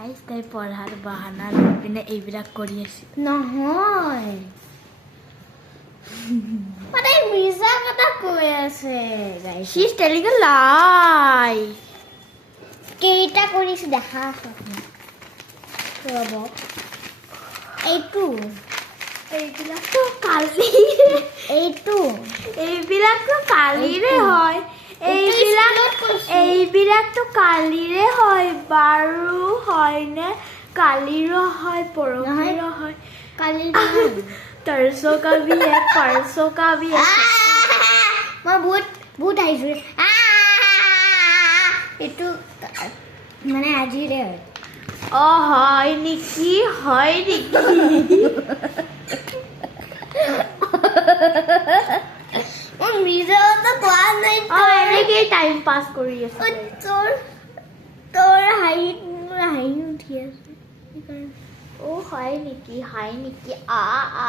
Guys তাই পঢ়াৰ বাহানা লৈ পিনে এইবিলাক কৰি আছে নহয় মানে মিছা কথা কৈ আছে guys She is telling a lie. কেইটা কৰিছে দেখা ৰ'ব এইটো এইবিলাকতো কালি এইটো কালিৰে হয় এইটো এইবিলাকতো কালিৰে হয় বাৰু হয়নে কালিৰো হয় পৰহিৰো হয় কালি तरसों का भी है परसों का भी है মই বহুত আহিছোঁ এইটো মানে আজিৰে হয় অ হয় নেকি মই মিছা কথা কোৱা নাই এনেকে টাইম পাছ কৰি আছে তোৰ হাঁহি উঠি আছে অ হয় নেকি আ আ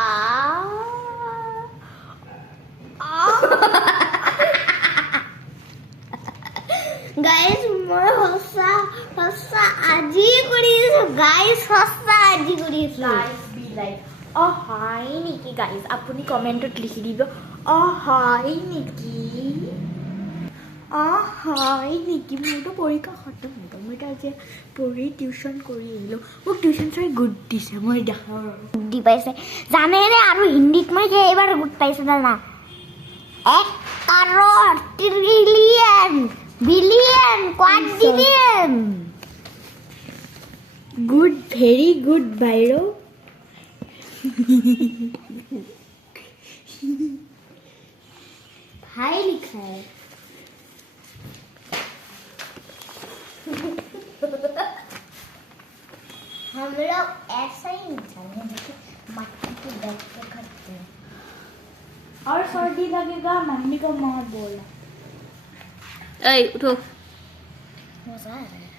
গাইজ মই সঁচা আজি কৰি আছো গাইজ সঁচা আজি কৰি আছো Lies be like অ হয় নেকি গাইজ আপুনি কমেন্টত লিখি দিব অ হয় নেকি মোৰতো পৰীক্ষা খতম হ'ব মই আজি পঢ়ি টিউশ্যন কৰি আহিলোঁ মোক টিউশ্যন চাই গুড দিছে মই দেখাওঁ দি পাইছে জানেনে আৰু হিন্দীত মই এইবাৰ গোট পাইছো জানা 1 crore trillion billion quadrillion good very good বাইৰ' भाई लिखा है हम लोग ऐसा ही इंसान है जैसे मक्खी के बैठ के खाते हैं और सर्दी लगेगा मम्मी को मत बोला এই উঠো मजा आ रहा है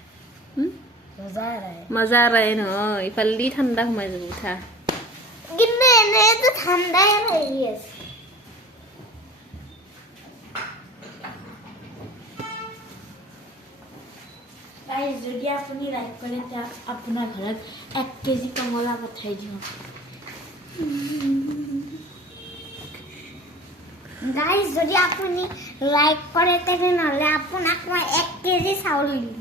হুম? मजा आ रहा है মজা ৰাই নহয় ইফালে দি ঠাণ্ডা সোমাই যাব উঠা কিন্তু এনে তো ঠান্ডাই লাগি আছে গাইজ যদি আপুনি লাইক কৰে তেতিয়া আপোনাৰ ঘৰত 1 কেজি কমলা পঠাই দিওঁ গাইজ যদি আপুনি লাইক কৰে তেনেহ'লে আপোনাক মই 1 কেজি চাউল দিম